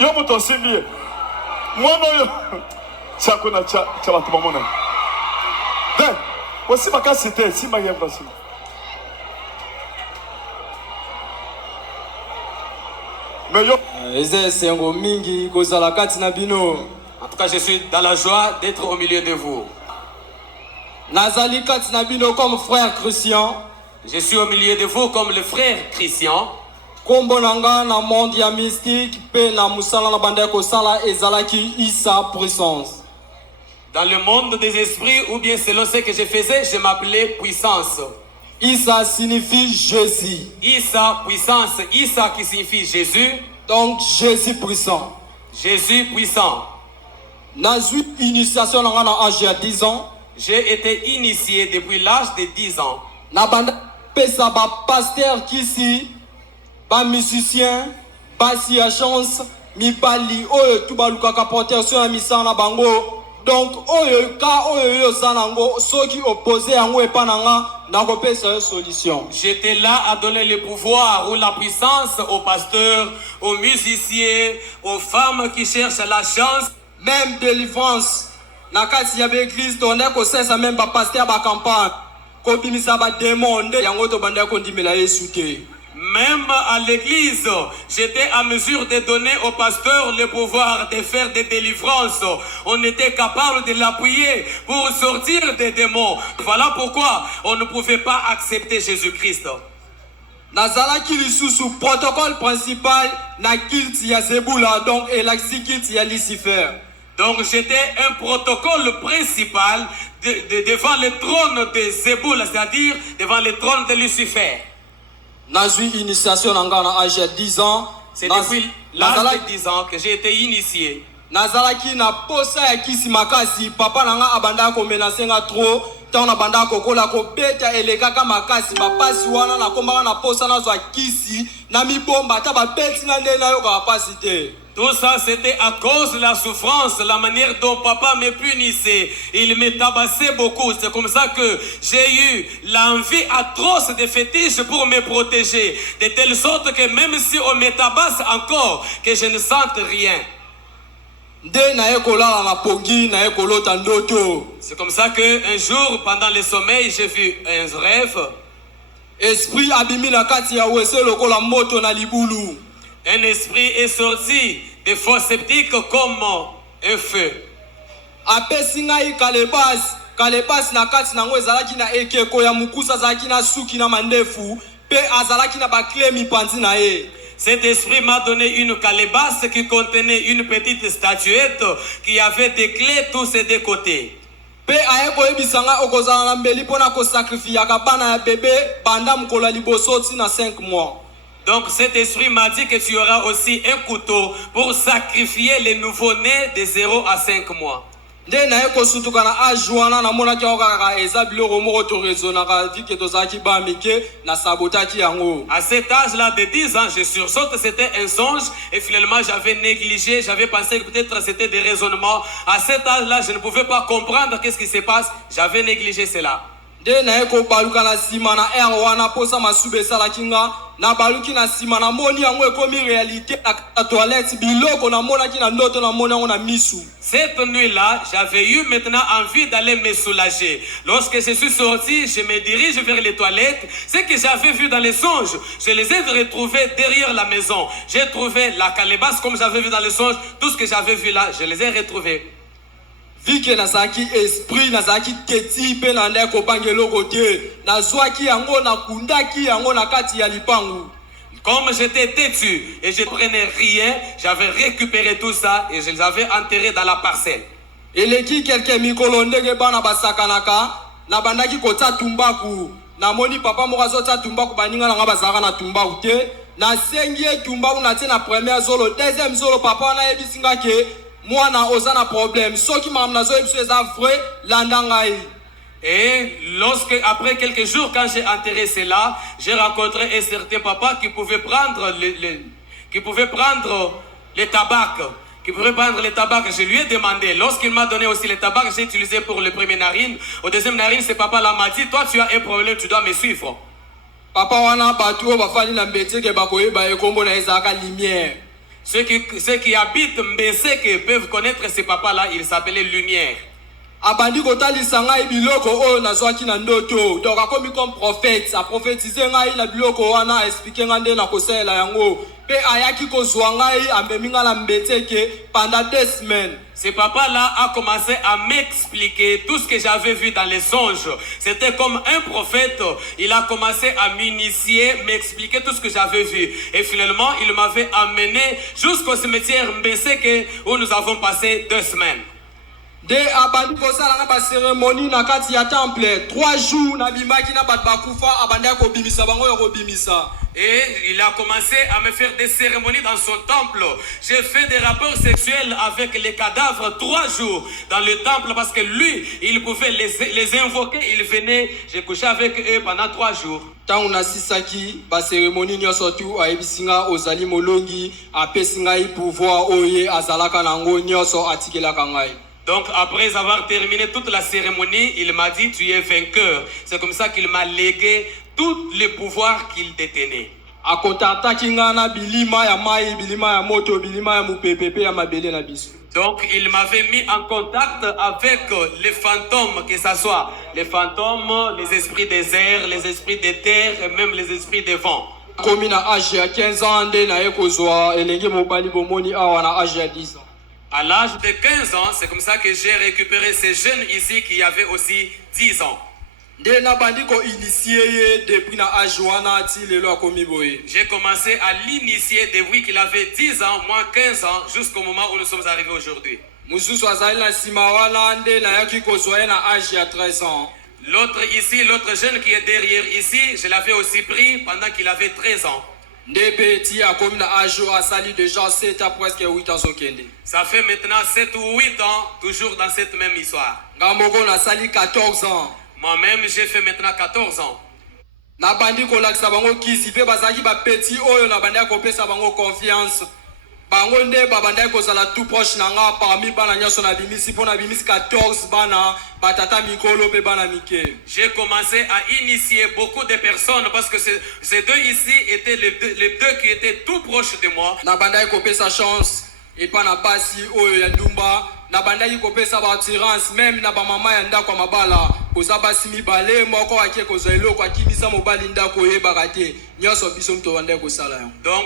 Yo moto simbi. Mwana yo. Chakuna chabatu mamona. Ben, voici ma cassette, si ma yamba si. Mais yo. C'est un gros mingi kozala kati na bino. En tout cas, je suis dans la joie d'être au milieu de vous. Nazali kati na bino comme frère Christian. Je suis au milieu de vous comme le frère Christian. Kombo nanga na monde ya mystique pe na musala na banda ko sala ezalaki Isa puissance. Dans le monde des esprits ou bien selon ce que je faisais, je m'appelais puissance. Isa signifie Jésus. Isa puissance, Isa qui signifie Jésus. Donc Jésus puissant. Jésus puissant. Nazui initiation nanga na âge ya 10 ans. J'ai été initié depuis l'âge de 10 ans. Na banda pesa ba pasteur kisi ba musicien ba si a chance mi bali oyo tubalukaka protection ya misana na bango. Donc oyo ka oyo yo sanango soki opposé yango epananga na ko pesa solution. J'étais là à donner le pouvoir ou la puissance aux pasteurs, aux musiciens, aux femmes qui cherchent la chance, même délivrance. Na kati ya l'église on est ko sesa même ba pasteur ba campagne. Ko bimisa ba démon nde yango to banda ko ndimela Yesu te. Même à l'église, j'étais à mesure de donner au pasteur le pouvoir de faire des délivrances. On était capable de l'appuyer pour sortir des démons. Voilà pourquoi on ne pouvait pas accepter Jésus-Christ. Nazalaki lisusu protocole principal na kilti ya Zebula donc elaxi kilti ya Lucifer. Donc j'étais un protocole principal devant le trône de Zebula, c'est-à-dire devant le trône de Lucifer. Nazui initiation nanga na âge 10 ans. C'est depuis l'âge de 10 ans que j'ai été initié. Nazalaki na posa ya kisi makasi papa nanga abanda ko menacenga trop tant na banda ko kola ko beta elekaka makasi bapasi wana na komba na posa na zwa kisi na mibomba ta ba beti na nde na yo ka pasi te. Tout ça, c'était à cause de la souffrance, la manière dont papa me punissait. Il me tabassait beaucoup. C'est comme ça que j'ai eu l'envie atroce des fétiches pour me protéger. De telle sorte que même si on me tabasse encore, que je ne sente rien. C'est comme ça qu'un jour, pendant le sommeil, j'ai vu un rêve. Esprit abimi na kati ya wese lokola moto na libulu. Un esprit est sorti des faux sceptiques comme un feu. Apesi ngai kalebas na kati nango ezalaki na ekeko ya mukusa azalaki na suki na mandefu pe azalaki na bakle mipanzi na ye. Cet esprit m'a donné une calebasse qui contenait une petite statuette qui avait des clés tous ses deux côtés. Pe aye koyebisanga okozala na mbeli pona ko sacrifiaka bana ya bébé banda mkola liboso tina 5 mois. Donc cet esprit m'a dit que tu auras aussi un couteau pour sacrifier les nouveau-nés de 0 à 5 mois. À cet âge-là de 10 ans, je sursaute, c'était un songe et finalement j'avais négligé, j'avais pensé que peut-être c'était des raisonnements. À cet âge-là, je ne pouvais pas comprendre qu'est-ce qui se passe, j'avais négligé cela. Na baluki na sima na moni yango ekomi réalité na toilette biloko na monaki na ndoto na moni yango na misu. Cette nuit-là, j'avais eu maintenant envie d'aller me soulager. Lorsque je suis sorti, je me dirige vers les toilettes. Ce que j'avais vu dans les songes, je les ai retrouvés derrière la maison. J'ai trouvé la calebasse comme j'avais vu dans les songes. Tout ce que j'avais vu là, je les ai retrouvés. Vike nazaki esprit nazaki keti pe na ndeko bangelo kote nazwaki yango na kundaki yango na kati ya lipangu. Comme j'étais têtu et je ne prenais rien, j'avais récupéré tout ça et je les avais enterrés dans la parcelle. Eleki quelqu'un mikolo ndenge bana basakanaka na bandaki kota tumbaku na moni papa mokazo ta tumbaku baninga nga bazaka na tumbaku te na sengie tumbaku na te na première zolo deuxième zolo papa na yebisinga ke moi na osana problème soki mamnazo ebso eza vrai landangai. Et lorsque après quelques jours quand j'ai enterré cela, j'ai rencontré un certain papa qui pouvait prendre le tabac. Je lui ai demandé, lorsqu'il m'a donné aussi le tabac, j'ai utilisé pour le premier narine. Au deuxième narine, ce papa-là m'a dit, toi tu as un problème, tu dois me suivre. Papa wana batu bafali na mbete ke bakoyeba ekombo na ezaka lumière. Ceux qui habitent Mbese qui peuvent connaître ces papas-là, ils s'appelaient Lumière. abandi kotalisa ngai biloko oyo nazwaki na ndoto donc akomi comme prophète aprophétise ngai na biloko wana explique ngai nde nakosalela yango pe ayaki kozwa ngai amemi ngai na mbeteke pendant 2 semaines. Ce papa-là a commencé à m'expliquer tout ce que j'avais vu dans les songes. C'était comme un prophète. Il a commencé à m'initier, m'expliquer tout ce que j'avais vu. Et finalement, il m'avait amené jusqu'au cimetière Mbeseke où nous avons passé 2 semaines. De abandi kosala ba cérémonie na kati ya temple 3 jours na bimaki na bat bakufa abandi akobimisa bango ya kobimisa. Et il a commencé à me faire des cérémonies dans son temple. J'ai fait des rapports sexuels avec les cadavres 3 jours dans le temple parce que lui, il pouvait les invoquer. Il venait, j'ai couché avec eux pendant 3 jours. Tangu nasisaki ba cérémonie nyonso tu ayebisinga ozali molongi apesinga pouvoir oye azalaka nango nyonso atikelaka ngai. Donc après avoir terminé toute la cérémonie, il m'a dit tu es vainqueur. C'est comme ça qu'il m'a légué tous les pouvoirs qu'il détenait. Donc il m'avait mis en contact avec les fantômes, que ce soit les fantômes, les esprits des airs, les esprits des terres et même les esprits des vents. Comme na âge ya 15 ans nde na yekozwa elenge mobali bomoni awa na âge ya 10 ans. À l'âge de 15 ans, c'est comme ça que j'ai récupéré ces jeunes ici qui avaient aussi 10 ans. J'ai commencé à l'initier depuis qu'il avait 10 ans, moi 15 ans, jusqu'au moment où nous sommes arrivés aujourd'hui. L'autre ici, l'autre jeune qui est derrière ici, je l'avais aussi pris pendant qu'il avait 13 ans. Ça fait maintenant 7 ou 8 ans, toujours dans cette même histoire. 14 ans. Moi-même, j'ai fait maintenant 14 ans. Nabandi kolakisa bango kisi pe bazaki ba petit oyo nabandi akopesa bango confiance. Bango nde babandi kozala tout proche nanga parmi bana nyaso na bimisi pona bimisi 14 bana batata mikolo pe bana mike. J'ai commencé à initier beaucoup de personnes parce que ces deux ici étaient les deux qui étaient tout proches de moi. Nabandi kopesa chance et pas na basi oyo ya ndumba. Nabandi kopesa ba assurance même na ba mama ya ndako mabala. Donc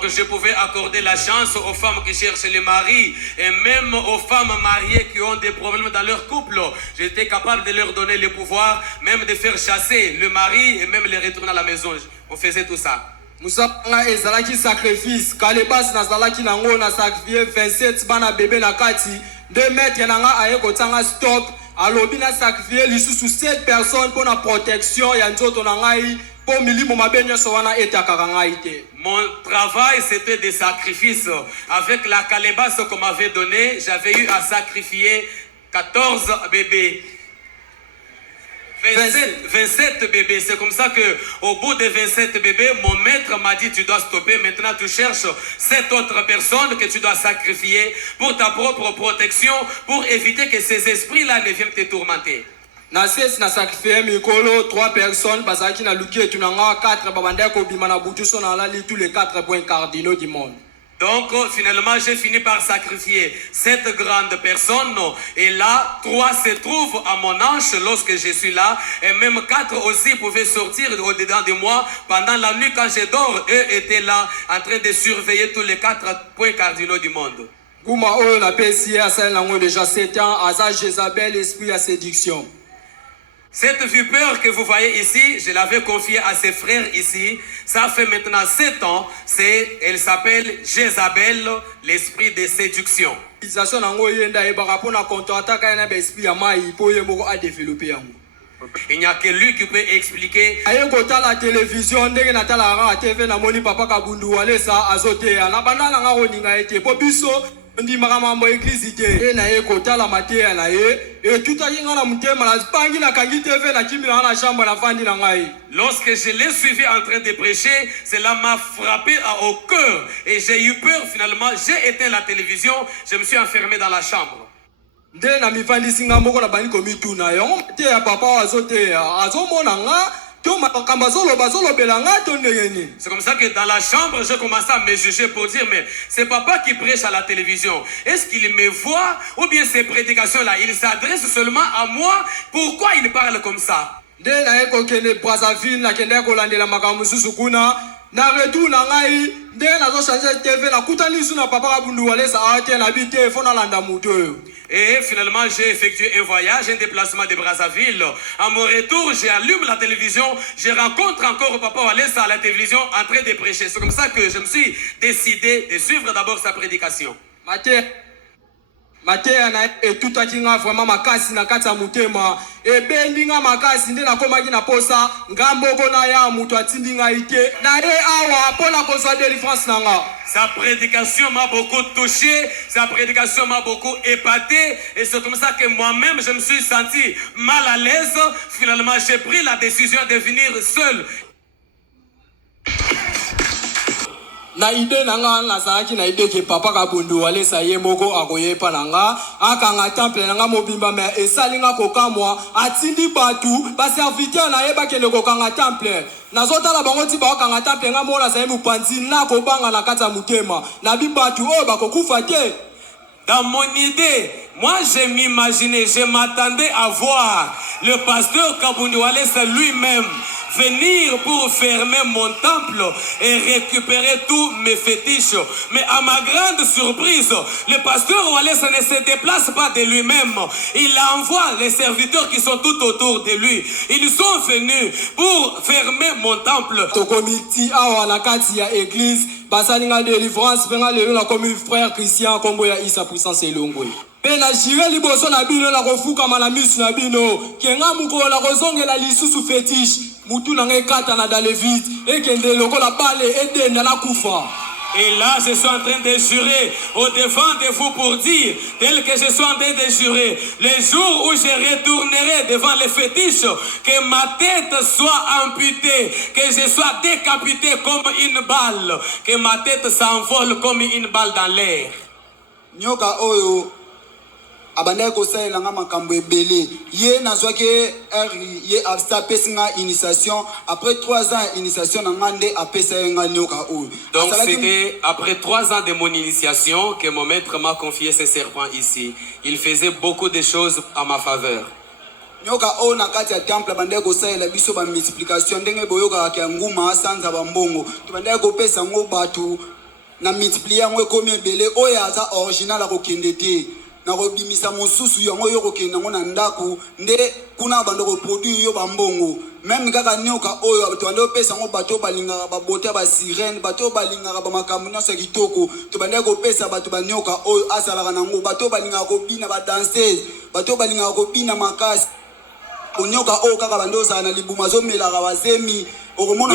je pouvais accorder la chance aux femmes qui cherchent les maris et même aux femmes mariées qui ont des problèmes dans leur couple. J'étais capable de leur donner le pouvoir, même de faire chasser le mari et même les retourner à la maison. On faisait tout ça. Musanga ezalaki sacrifice kalebas na zalaki nango na sacrifier 27 bana bébé na kati 2 mètres nanga aye kotanga stop alobi na sacrifier lisusu 7 personnes pour la protection ya nzoto na ngai po milimo mabenyo so wana etakaka ngai te. Mon travail c'était des sacrifices avec la calebasse qu'on m'avait donnée, j'avais eu à sacrifier 14 bébés. 27 bébés, c'est comme ça que au bout de 27 bébés, mon maître m'a dit tu dois stopper, maintenant tu cherches 7 autres personnes que tu dois sacrifier pour ta propre protection, pour éviter que ces esprits-là ne viennent te tourmenter. Na sacrifié mikolo 3 personnes, bazaki na luki etunanga 4 babanda ko bimana butu so na lali tous les 4 points cardinaux du monde. Donc finalement j'ai fini par sacrifier 7 grandes personnes et là 3 se trouvent à mon hanche lorsque je suis là et même 4 aussi pouvaient sortir au-dedans de moi pendant la nuit quand je dors. Eux étaient là en train de surveiller tous les 4 points cardinaux du monde. Gouma oyo na pesi asal nango déjà 7 ans asa Jézabel esprit à séduction. Cette vipère que vous voyez ici, je l'avais confiée à ses frères ici. Ça fait maintenant 7 ans. Elle s'appelle Jézabel, l'esprit de séduction. Il n'y a que lui qui peut expliquer. La télévision, ndi makambo église te na ye kotala mateya na ye et tout a kinga na mutema na pangi na kangi TV na kimi na chambre na fandi na ngai. Lorsque je l'ai suivi en train de prêcher, cela m'a frappé au cœur et j'ai eu peur finalement. J'ai éteint la télévision, je me suis enfermé dans la chambre. Nde na mifandi singa moko na bani komituna yo te ya papa azote azomona nga C'est comme ça que dans la chambre, je commençais à me juger pour dire, mais c'est papa qui prêche à la télévision. Est-ce qu'il me voit ou bien ces prédications-là, il s'adresse seulement à moi? Pourquoi il parle comme ça? Na retour na ngai nde na zo changer TV na kutani su na papa kabundu wale sa ate na bi téléphone na landa moto. Et finalement, j'ai effectué un voyage, un déplacement de Brazzaville. À mon retour, j'allume la télévision, je rencontre encore papa Wallace à la télévision en train de prêcher. C'est comme ça que je me suis décidé de suivre d'abord sa prédication. Matea na etutaki nga vraiment makasi na kati ya mutema ebendi nga makasi nde nakomaki na posa nga mboko na ya mutu atindi nga ite na ye awa mpona kozwa délivrance na nga. Sa prédication m'a beaucoup touché, sa prédication m'a beaucoup épaté et c'est comme ça que moi-même je me suis senti mal à l'aise. Finalement, j'ai pris la décision de venir seul. Na ide nanga nazalaki na ide ke papa kabundu wale sa ye moko akoyepa nanga akanga temple nanga mobimba me esalinga kokamwa atindi batu ba serviteur na ye bakende kokanga temple nazotala bango ti bakanga temple nga mona sa ye mupanzi na kobanga na kata mutema na bibatu oyo bakokufa te. Dans mon idée, moi je m'imaginais, je m'attendais à voir le pasteur Kabundu Wallace lui-même venir pour fermer mon temple et récupérer tous mes fétiches. Mais à ma grande surprise, le pasteur Wallace ne se déplace pas de lui-même. Il envoie les serviteurs qui sont tout autour de lui. Ils sont venus pour fermer mon temple. Tokomiti awa na kati ya église basalinga délivrance penga lelo na comme frère Christian kombo ya Isa puissance elongwe. Pe na jire liboso na bino na kofuka na misu na bino kenga mukolo na kozongela lisusu fétiche mutu na ngekata na dans le vide ekende lokola bale edenda na kufa. Et là, je suis en train de jurer au devant de vous pour dire, tel que je suis en train de jurer, les jours où je retournerai devant les fétiches, que ma tête soit amputée, que je sois décapité comme une balle, que ma tête s'envole comme une balle dans l'air. Nyoka oyo abandai kosalela nga makambo ebele ye nazwaki ye apesa initiation après 3 ans initiation na nga nde apesa nga nyoka oyo. Donc c'était après 3 ans de mon initiation que mon maître m'a confié ce serpent ici. Il faisait beaucoup de choses à ma faveur. Nyoka oyo na kati ya temple bandai kosalela biso ba multiplication ndenge boyoka ka nguma sanza bambongo tubandai kopesa ngo batu na multiplier ngo komi ebele oyo aza original akokende te. Na robimisa mosusu yango yo kokenda ngo na ndaku nde kuna bando ko produit yo bambongo même kaka nyoka oyo bato bando pesa ngo bato balinga ba bota ba sirène bato balinga ba makambo na sa kitoko to bande ko pesa bato ba nyoka oyo asala kana ngo bato balinga ko bina ba danseuse bato balinga ko bina makasi onyoka oyo kaka bando za na libuma zo mela ka bazemi okomona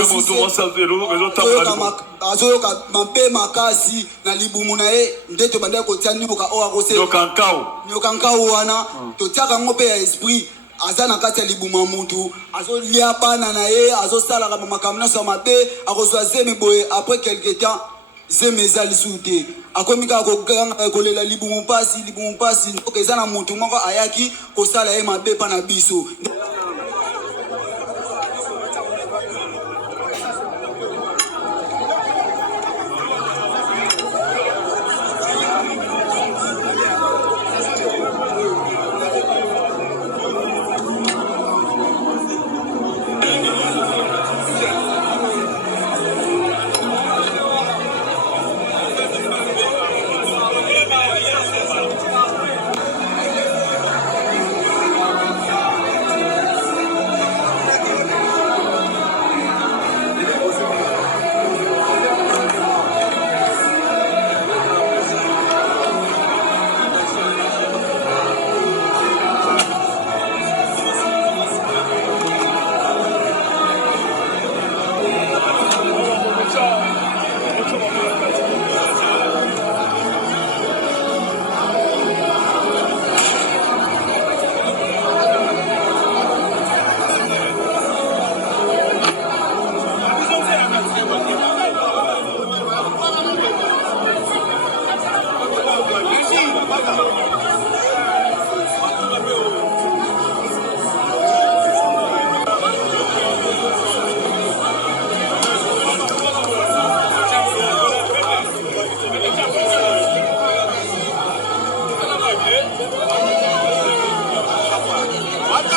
azoyoka mabe makasi na libumu na ye nde tobandaki kotia nyoka oyo akosenyoka nkau wana totiaka ngo mpe ya esprit aza na kati ya libumu ya mutu azolia bana na ye azosalaka bamakambo nyonso ya mabe akozwa zemi boye après quelque temps zemi eza lisusu te akomi kaka kolela libumu mpasi ntoka eza na mutu moko ayaki kosala ye mabe mpa na biso.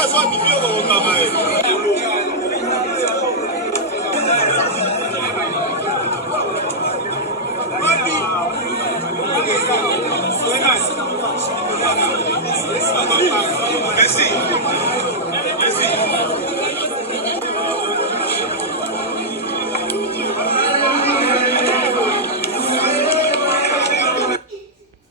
azwa milio